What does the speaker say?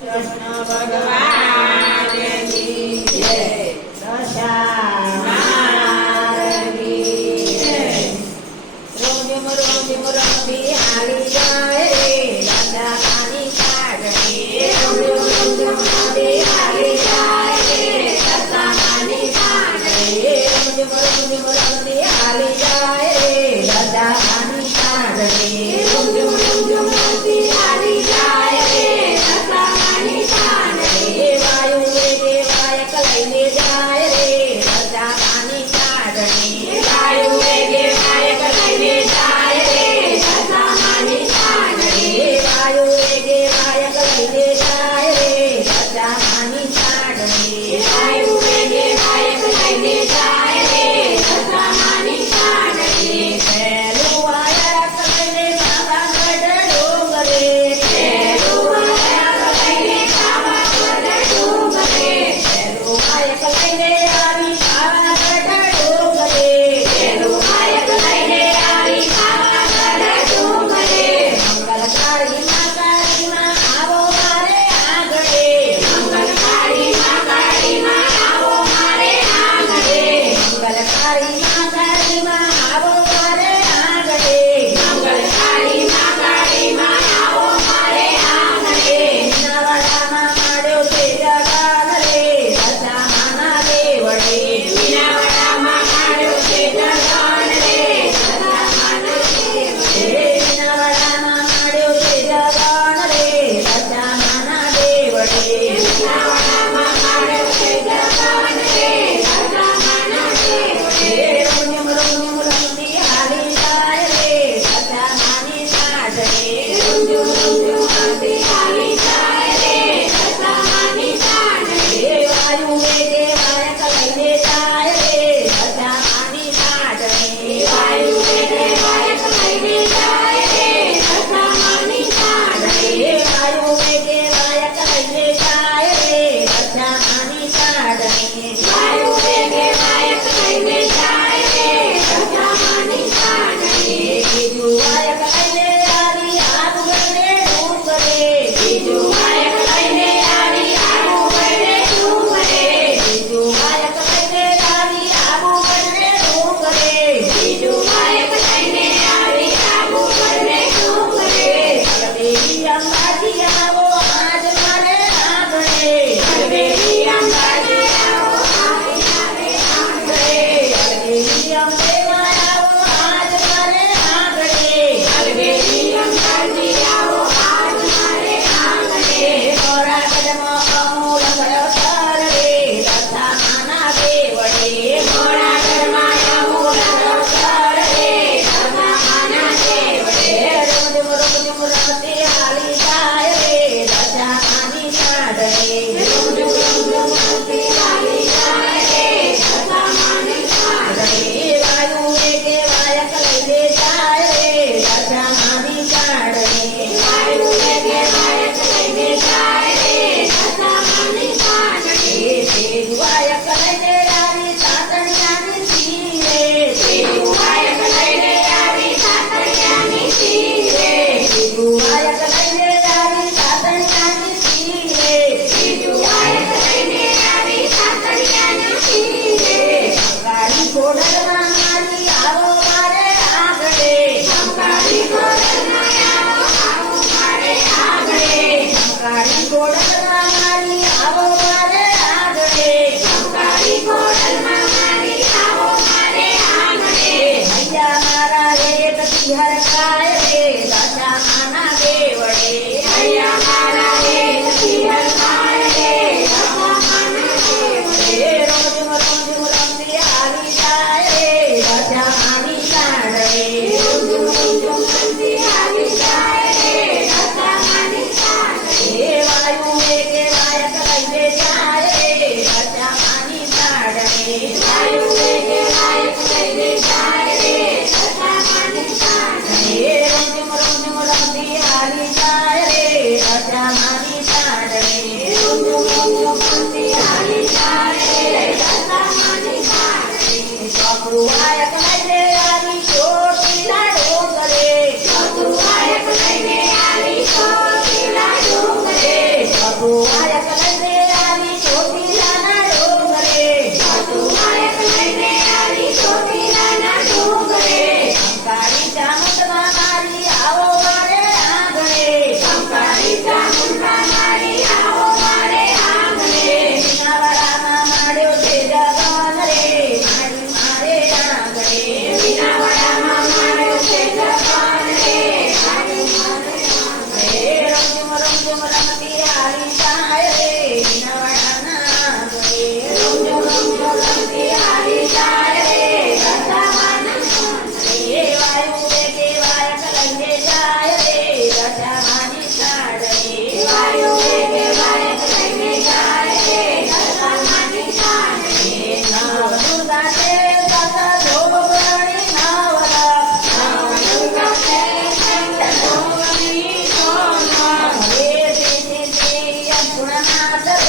કૃષ્ણ ભગવાન કી જય. દશામાની જય. રોમ રોમ રમી હારી જાય રે દશામાની કાગડી. રોમ રમી હારી જાય રે દશામાની કાગડી. રોમ રમી હારી જાય રે દશામાની કાગડી. રોમ રમી હારી જાય રે દશામાની કાગડી. વાયુ વેગે વાયક લઈને જાય રે દશામાની કાગડી. વાયુ વેગે વાયક લઈને જાય રે દશામાની કાગડી. વાયુ વેગે વાયક લઈને જાય રે દશામાની કાગડી. વાયુ વેગે વાયક લઈને જાય રે દશામાની કાગડી. પહેલું વાયક લઈને બાબા ગઢ ડુંગરે. પહેલું વાયક લઈને બાબા ગઢ ડુંગરે. પહેલું વાયક લઈને આવી બાબા ગઢ ડુંગરે. પહેલું વાયક લઈને આવી બાબા ગઢ ડુંગરે. મંગલકારી માં આવો મારે આંગણે. મંગલકારી માં આવો મારે આંગણે. મંગલકારી માં આવો મારે આંગણે. મંગલકારી માં આવો મારે આંગણે. મીનાવાડામાં માડ્યો છે જગાન રે દશામાના દેવળે. મીનાવાડામાં માડ્યો છે જગાન રે દશામાના દેવળે. મીનાવાડામાં માડ્યો છે જગાન રે દશામાના દેવળે. મીનાવાડામાં માડ્યો છે જગાન રે દશામાના દેવળે. રોમ રમતી હાલી જાય રે દશામાની કાગડે. રોમ રમતી હાલી જાય રે દશામાની કાગડે. વાયુ વેગે વાયક લઈને જાય રે દશામાની કાગડે. વાયુ વેગે વાયક લઈને જાય રે દશામાની કાગડે. વાયુ વેગે વાયક લઈને જાય રે દશામાની કાગડે. વાયુ વેગે વાયક લઈને જાય રે દશામાની કાગડે. બીજું વાયક લઈને આવી આબુ ગઢે ડુંગરે. બીજું વાયક લઈને આવી આબુ ગઢે ડુંગરે. બીજું વાયક લઈને આવી આબુ ગઢે ડુંગરે. બીજું વાયક લઈને આવી આબુ ગઢે ડુંગરે. હરદેવી અંબાજી આવો આજ મારે આંગણે. હરદેવી અંબાજી આવો આજ મારે આંગણે. હરદેવી અંબે આવો આજ મારે આંગણે. હરદેવી અંબાજી આવો આજ મારે આંગણે. મોરાગઢમાં અમૂલ ભરતર રે દશામાના દેવળે. મોરાગઢમાં અમૂલ ભરતર રે દશામાના દેવળે. રોમ રમતી હાલી જાય રે દશામાની કાગડે. રોમ રમતી હાલી જાય રે દશામાની કાગડે. વાયુ વેગે વાયક લઈને જાય રે દશામાની કાગડે. વાયુ વેગે વાયક લઈને જાય રે દશામાની કાગડે. તેજ વાયક લઈને આવી સાતણિયાની શીરે. તેજ વાયક લઈને આવી સાતણિયાની શીરે. બીજું વાયક લઈને આવી સાતણિયાની શીરે. બીજું વાયક લઈને આવી સાતણિયાની શીરે. કંકાળી ઘોડલમાં મારી આવો મારે આંગણે. કંકાળી ઘોડલમાં આવો મારે આંગણે. કંકાળી ઘોડલમાં મારી આવો મારે આંગણે. કંકાળી ઘોડલમાં મારી આવો મારે આંગણે. હૈયા મારા એક તિહર ખાય રે દશામાના દેવળે. હૈયા મારા એક તિહર ખાય રે દશામાના દેવળે. રોમ રમતી હાલી જાય રે દશામાની કાગડે. રોમ રમતી હાલી જાય રે દશામાની કાગડે. વાયુ વેગે વાયક લઈને આવી ચોટીલાના ડોંગરે કંકાળી ચામુંડમાં મારી આવો મારે આંગણે મીનાવાડામાં માડ્યો છે જગન રે મારે આંગણે હે રમઝમ રમઝમ રમતી આવી જાય રે મીનાવાડાના આંગણે એ વાયુ વેગે વાયક લઈને જાય રે રજામાની સાડે નવ દુર્ગા છે સત ધોબણી નવરખ હે શ્રી અન્નપૂર્ણા